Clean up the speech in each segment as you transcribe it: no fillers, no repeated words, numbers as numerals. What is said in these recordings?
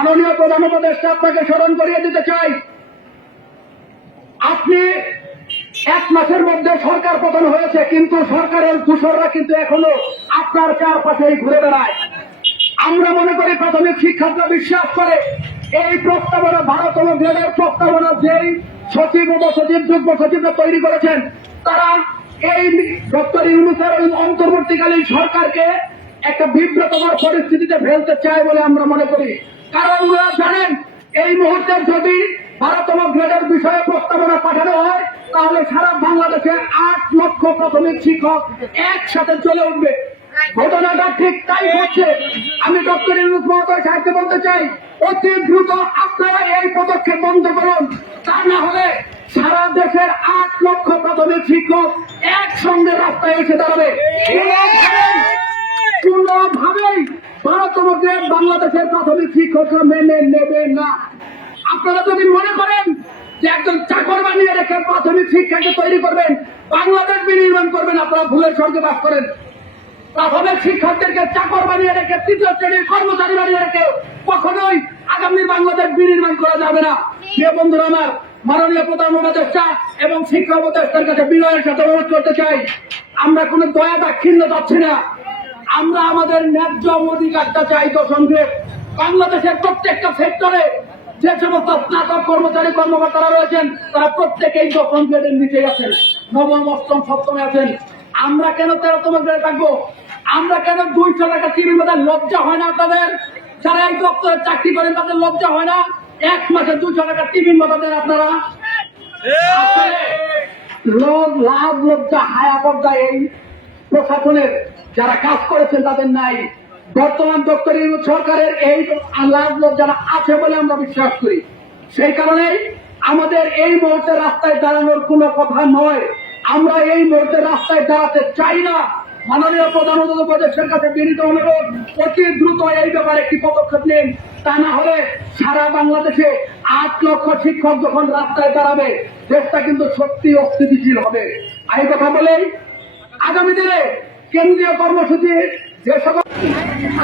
মাননীয় প্রধান উপদেষ্টা আপনাকে স্মরণ করিয়ে দিতে চাই, আপনি 1 মাসের মধ্যে সরকার পতন হয়েছে, কিন্তু সরকারের দূষররা কিন্তু এখনো আপনার চারপাশেই ঘুরে বেড়ায়। আমরা মনে করি প্রাথমিক শিক্ষার্থীরা বিশ্বাস করে এই প্রস্তাবনা 12তম গ্রেডের প্রস্তাবনা যেই সচিব উপসচিব যুগ্ম সচিবরা তৈরি করেছেন, তারা এই ডক্টর ইউনূসের অন্তর্বর্তীকালীন সরকারকে একটা বিব্রতকর পরিস্থিতিতে ফেলতে চায় বলে আমরা মনে করি। কারণ ওরা জানেন এই মুহূর্তে যদি 12তম গ্রেডের বিষয়ে প্রস্তাবনা পাঠানো হয়, তাহলে সারা বাংলাদেশে 8 লক্ষ প্রাথমিক শিক্ষক একসাথে চলে উঠবে। ঘটনাটা ঠিক তাই হচ্ছে। আমি ডক্টর ইউনূস মহোদয় সাহেবকে বলতে চাই, অতি দ্রুত আপনারা এই পদক্ষেপ বন্ধ করুন, তা না হলে সারা দেশের 8 লক্ষ প্রাথমিক শিক্ষক একসঙ্গে রাস্তায় এসে দাঁড়াবে। কোনোভাবেই 12তম গ্রেড বাংলাদেশের প্রাথমিক শিক্ষকরা মেনে নেবে না। আপনারা যদি মনে করেন যে একজন চাকর বানিয়ে রেখে প্রাথমিক শিক্ষাকে তৈরি করবেন, বাংলাদেশ বিনির্মাণ করবেন, আপনারা ভুলের স্বর্গে বাস করেন। প্রাথমিক শিক্ষকদেরকে চাকর বানিয়ে রেখে, 3য় শ্রেণীর কর্মচারী বানিয়ে রেখে কখনোই আগামী বাংলাদেশ বিনির্মাণ করা যাবে না। প্রিয় বন্ধুরা আমার, মাননীয় প্রধান উপদেষ্টা এবং শিক্ষা উপদেষ্টার কাছে বিনয়ের সাথে অনুরোধ করতে চাই, আমরা কোনো দয়া দাক্ষিণ্য চাচ্ছি না, আমরা আমাদের ন্যায্য অধিকারটা চাই। দশমগ্রেড বাংলাদেশের প্রত্যেকটা সেক্টরে যে সমস্ত স্নাতক কর্মচারী কর্মকর্তারা রয়েছেন, তারা প্রত্যেকেই 10ম গ্রেডের নিচে আছেন, 9ম, 8ম, 7ম আছেন। আমরা কেন 13তম গ্রেডে থাকবো? আমরা কেন 200 টাকা টিভির মধ্যে? লজ্জা হয় না আপনাদের? যারা এই দপ্তরে চাকরি করেন তাদের লজ্জা হয় না? 1 মাসে 200 টাকা টিভির মতো দেন আপনারা। লাভ লজ্জা হায়া পর্দা এই প্রশাসনের যারা কাজ করেছেন তাদের নাই। বর্তমান ডক্টর ইউনূস সরকারের এই লাভ লজ্জা আছে বলে আমরা বিশ্বাস করি। সেই কারণেই আমাদের এই মুহূর্তে রাস্তায় দাঁড়ানোর কোনো কথা নয়। আমরা এই মুহূর্তে রাস্তায় দাঁড়াতে চাই না। মাননীয় প্রধান উপদেষ্টার কাছে বিনীত অনুরোধ, অতি দ্রুত এই ব্যাপারে একটি পদক্ষেপ নিন, তা না হলে সারা বাংলাদেশে 8 লক্ষ শিক্ষক যখন রাস্তায় দাঁড়াবে, দেশটা কিন্তু সত্যি অস্থিতিশীল হবে। এই কথা বলেই আগামী দিনে কেন্দ্রীয় কর্মসূচি যে সকল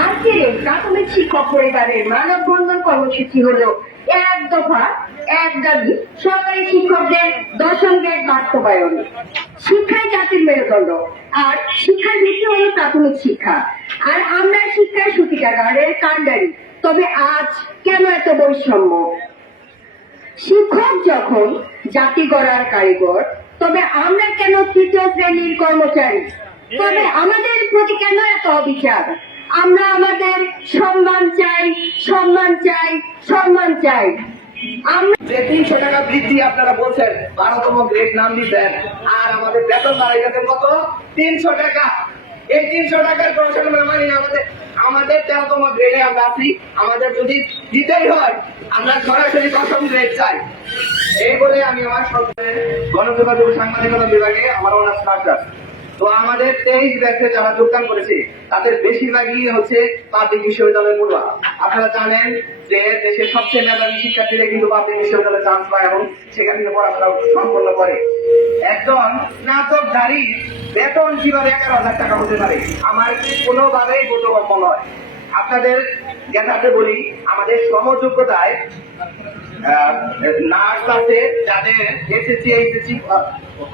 আজকের প্রাথমিক শিক্ষক পরিবারের মানববন্ধন কর্মসূচি হলো 1 দফা 1 দাবি, সরকারি শিক্ষকদের 10ম গ্রেড বাস্তবায়ন। শিক্ষাই জাতির মেরুদণ্ড, আর শিক্ষার ভিত্তি হলো প্রাথমিক শিক্ষা। আর আমরা শিক্ষার সূতিকাগারের কাণ্ডারি। তবে আজ কেন এত বৈষম্য? শিক্ষক যখন জাতি গড়ার কারিগর, তবে আমরা কেন 3য় শ্রেণীর কর্মচারী? তবে আমাদের প্রতি কেন এত অবিচার? আমরা আমাদের সম্মান চাই, সম্মান চাই, সম্মান চাই। আমরা 300 টাকা বৃদ্ধি আপনারা বলছেন, 12তম গ্রেড নাম দিচ্ছেন, আর আমাদের বেতন বাড়াই গেছে কত? 300 টাকা। এই 300 টাকার প্রশ্ন মানি না। আমাদের 13তম গ্রেডে আমরা আছি, আমাদের যদি দিতেই হয় আমরা সরাসরি 10ম গ্রেড চাই। এই বলে আমি আমার গণযোগাযোগ সাংবাদিকতা বিভাগে আমার অনার্স মাস্টার্স। তো আমাদের 23 ব্যাচে যারা যোগদান করেছে তাদের বেশিরভাগই হচ্ছে পাবলিক বিশ্ববিদ্যালয়ের পড়ুয়া। আপনারা জানেন যে দেশের সবচেয়ে মেধাবী শিক্ষার্থীরা কিন্তু পাবলিক বিশ্ববিদ্যালয়ে চান্স পায় এবং সেখান থেকে পড়াশোনা সম্পন্ন করে। একজন স্নাতকধারী বেতন কিভাবে 11,000 টাকা হতে পারে? আমার কোনোভাবেই বোধগম্য নয়। আপনাদের জ্ঞাতার্থে বলি, আমাদের সমযোগ্যতায় নার্স আছে যাদের এসএসসি এইচএসসি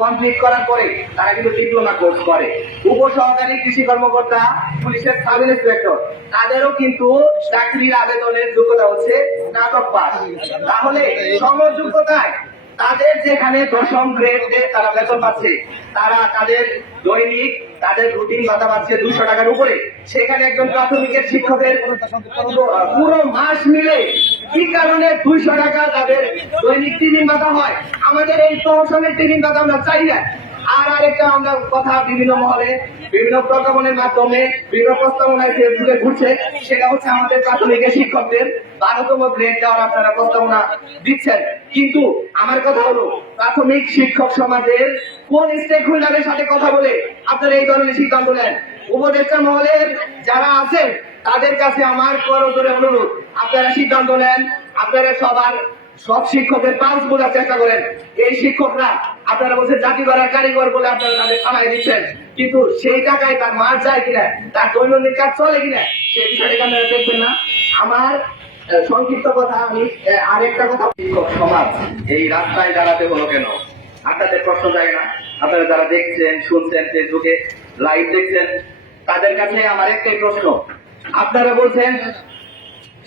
কমপ্লিট করার পরে তারা কিন্তু ডিপ্লোমা কোর্স করে। উপসহকারী কৃষি কর্মকর্তা, পুলিশের সাব ইন্সপেক্টর, তাদেরও কিন্তু চাকরির আবেদনের যোগ্যতা হচ্ছে স্নাতক পাস। তাহলে সমযোগ্যতায় তাদের যেখানে 10ম গ্রেডে তারা বেতন পাচ্ছে, তারা তাদের দৈনিক তাদের রুটিন ভাতা পাচ্ছে 200 টাকার উপরে, সেখানে একজন প্রাথমিকের শিক্ষকের পুরো মাস মিলে কি কারণে 200 টাকা তাদের দৈনিক টিফিন ভাতা হয়? আমাদের এই প্রহসনের টিফিন ভাতা আমরা চাই না। আর আরেকটা আমরা কথা বিভিন্ন মহলে বিভিন্ন প্রজ্ঞাপনের মাধ্যমে বিভিন্ন প্রস্তাবনায় ফেসবুকে ঘুরছে, সেটা হচ্ছে আমাদের প্রাথমিকের শিক্ষকদের 12তম গ্রেড দেওয়ার আপনারা প্রস্তাবনা দিচ্ছেন। কিন্তু আমার কথা হলো, প্রাথমিক শিক্ষক সমাজের কোন স্টেক হোল্ডারের সাথে কথা বলে আপনারা এই ধরনের সিদ্ধান্ত নেন? উপদেষ্টা মহলের যারা আছেন তাদের কাছে আমার করজোরে অনুরোধ, আপনারা সিদ্ধান্ত নেন। আপনারা সব শিক্ষকের পালস বোঝার চেষ্টা করেন। এই শিক্ষকরা আপনারা বলছেন জাতি গড়ার কারিগর বলে আপনারা তাদের খামাই দিচ্ছেন, কিন্তু সেই টাকায় তার মার যায় কিনা, তার দৈনন্দিন কাজ চলে কিনা, সেই বিষয়টাকে আপনারা দেখবেন না। আমার সংক্ষিপ্ত কথা আমি আরেকটা কথা, শিক্ষক সমাজ এই রাস্তায় দাঁড়াতে হলো কেন? আপনাদের প্রশ্ন যায় না? আপনারা যারা দেখছেন, শুনছেন, ফেসবুকে লাইভ দেখছেন, তাদের কাছে আমার একটাই প্রশ্ন। আপনারা বলছেন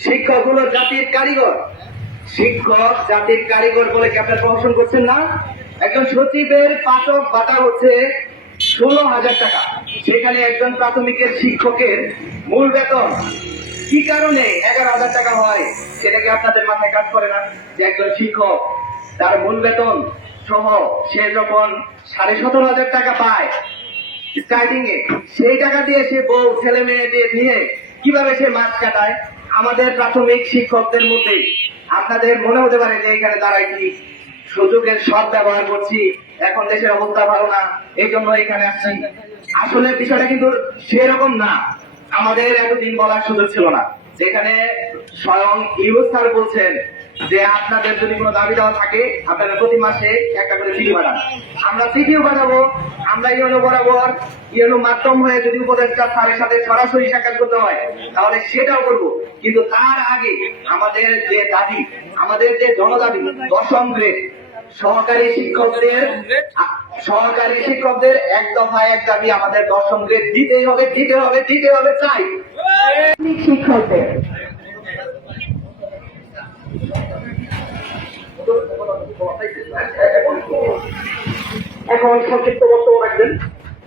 শিক্ষক হলো জাতির কারিগর, শিক্ষক জাতির কারিগর বলে কি আপনারা প্রহসন করছেন না? একজন সচিবের পাঠক ভাতা হচ্ছে 16,000 টাকা, সেখানে একজন প্রাথমিকের শিক্ষকের মূল বেতন কি কারণে 11,000 টাকা হয়? সেটা কি আপনাদের মাথায় কাজ করে না? যে একজন শিক্ষক তার মূল বেতন সহ সে যখন 17,500 টাকা পায় স্টার্টিং এ, সেই টাকা দিয়ে সে বউ ছেলে মেয়ে দিয়ে নিয়ে কিভাবে সে মাছ কাটায়? আমাদের প্রাথমিক শিক্ষকদের মধ্যে আপনাদের মনে হতে পারে যে এখানে দাঁড়াই কি সুযোগের সৎ ব্যবহার করছি, এখন দেশের অবস্থা ভালো না এই জন্য এখানে আসছি। আসলে বিষয়টা কিন্তু সেরকম না। আমাদের এতদিন বলার সুযোগ ছিল না, যেখানে স্বয়ং ইউনুস স্যার বলছেন যে আপনাদের যদি কোনো দাবি দেওয়া থাকে আপনারা প্রতি মাসে একটা করে চিঠি পাঠান। আমরা চিঠিও পাঠাবো, আমরা ইউনো বরাবর ইউনো মাধ্যম হয়ে যদি উপদেষ্টা স্যারের সাথে সরাসরি সাক্ষাৎ করতে হয় তাহলে সেটাও করবো। কিন্তু তার আগে আমাদের যে দাবি, আমাদের যে জনদাবি 10ম গ্রেড সহকারী শিক্ষকদের এক দফায় এক দাবি, আমাদের 10ম গ্রেড দিতেই হবে, দিতে হবে, দিতে হবে, চাই। শিক্ষকদের এখন সংক্ষিপ্ত বক্তব্য রাখবেন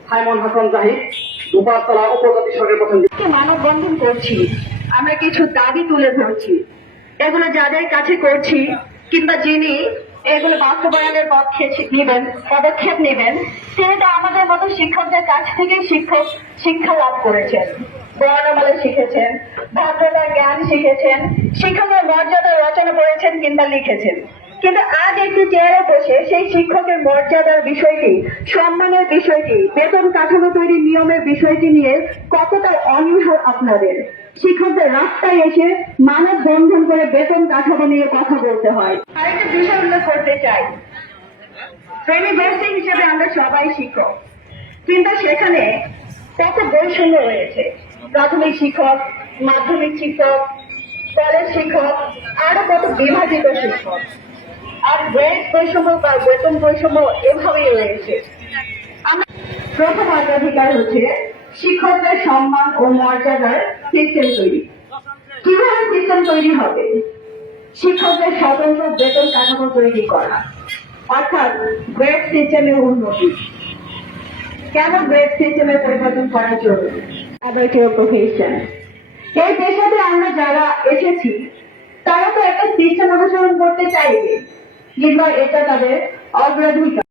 সাইমন হাসান জাহিদ, দুপাতলা উপজাতি সরকারের প্রধান। মানববন্ধন করছি, আমরা কিছু দাবি তুলে ধরছি। এগুলো যাদের কাছে করছি কিংবা যিনি এগুলো বাস্তবায়নের পক্ষে পদক্ষেপ নেবেন, তিনি তো আমাদের মতো শিক্ষকদের কাছ থেকে শিক্ষা লাভ করেছেন, বর্ণমালা শিখেছেন, ভদ্রতার জ্ঞান শিখেছেন, শিক্ষকের মর্যাদা রচনা করেছেন কিংবা লিখেছেন। কিন্তু আজ একটি চেয়ারে বসে সেই শিক্ষকের মর্যাদার বিষয়টি, সম্মানের বিষয়টি, বেতন কাঠামো তৈরির নিয়মের বিষয়টি নিয়ে কতটা অনীহ আপনাদের? শিক্ষকদের রাস্তায় এসে মানববন্ধন করে বেতন কাঠামো নিয়ে কথা বলতে হয়। আরেকটা বিষয় উল্লেখ করতে চাই, শ্রেণী গোষ্ঠী হিসেবে আমরা সবাই শিক্ষক, কিন্তু সেখানে কত বৈষম্য রয়েছে। প্রাথমিক শিক্ষক, মাধ্যমিক শিক্ষক, কলেজ শিক্ষক, আরো কত বিভাজিত শিক্ষক, আর গ্রেড বৈষম্য বা বেতন বৈষম্য এভাবেই রয়েছে। প্রথম অগ্রাধিকার হচ্ছে শিক্ষকদের সম্মান ও মর্যাদার সিস্টেম তৈরি। কিভাবে সিস্টেম তৈরি হবে? শিক্ষকদের স্বতন্ত্র বেতন কাঠামো তৈরি করা, অর্থাৎ গ্রেড সিস্টেমের উন্নতি। কেন গ্রেড সিস্টেমের পরিবর্তন করা জরুরি? প্রফেশন, এই পেশাতে আমরা যারা এসেছি তারা তো একটা সিস্টেম অনুসরণ করতে চাইবে, কিংবা এটা তাদের অগ্রাধিকার।